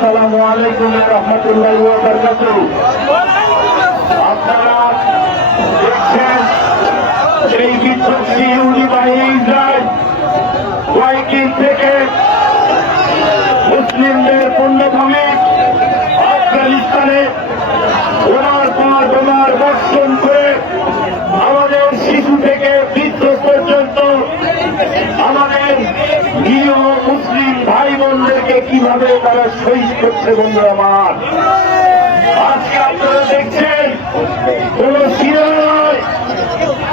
আলাইকুম রহমতুল্লাহ বরকাত আপনারা দেখছেন বাহিনী ইসরায়েল কয়েকদিন থেকে মুসলিমদের পণ্যভূমি কীভাবে তারা শহীদ করছে বন্ধু আমার? আজকে আপনারা দেখছেন, কোন শিরা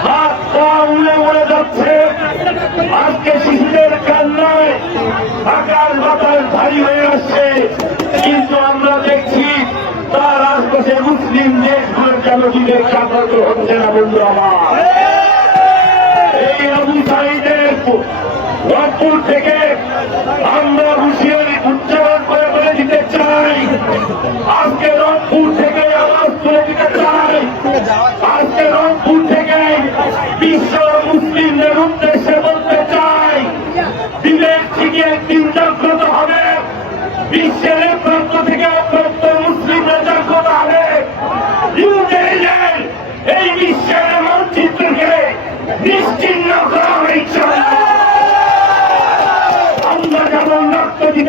হাত পা উড়ে যাচ্ছে। আজকে শিশুদের কান্নায় আকাশ বাতাস ভারী হয়ে আসছে। কিন্তু আমরা দেখছি, তার আশপাশে মুসলিম দেশগুলোর কেন দিনের কাপড় হচ্ছে না বন্ধু আমার? এই আবু সাইদের রংপুর থেকে আমরা হুঁশিয়ারি উচ্চারণ করে বলে দিতে চাই। আজকে রংপুর থেকে আওয়াজ তুলে দিতে চাই। আজকে রংপুর থেকে বিশ্ব মুসলিমদের উদ্দেশ্যে বলতে চাই। দিনের থেকে একদিন জাগ্রত হবে। বিশ্বের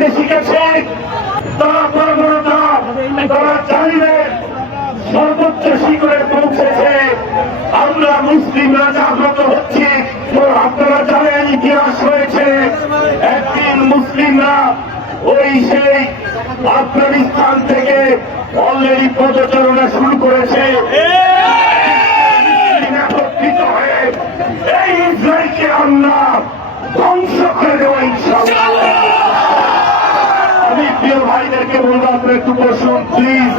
দিতে শিখেছে তারা প্রবণতা তারা জানিলেন সর্বোচ্চ শিখরে পৌঁছেছে। আমরা মুসলিমরা জাগ্রত হচ্ছি। আপনারা জানেন ইতিহাস রয়েছে, একদিন মুসলিমরা ওই সেই আফগানিস্তান থেকে অলরেডি পদচারণা শুরু করেছে। এই ইসরায়েলকে আমরা ধ্বংস করে দেবো ইনশাআল্লাহ। সবাইকে বলব আপনি একটু বসুন প্লিজ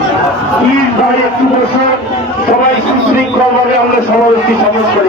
প্লিজ ভাই, একটু বসুন। সবাই সুশৃঙ্খলভাবে আমরা সমাবেশটি সমাজ করি।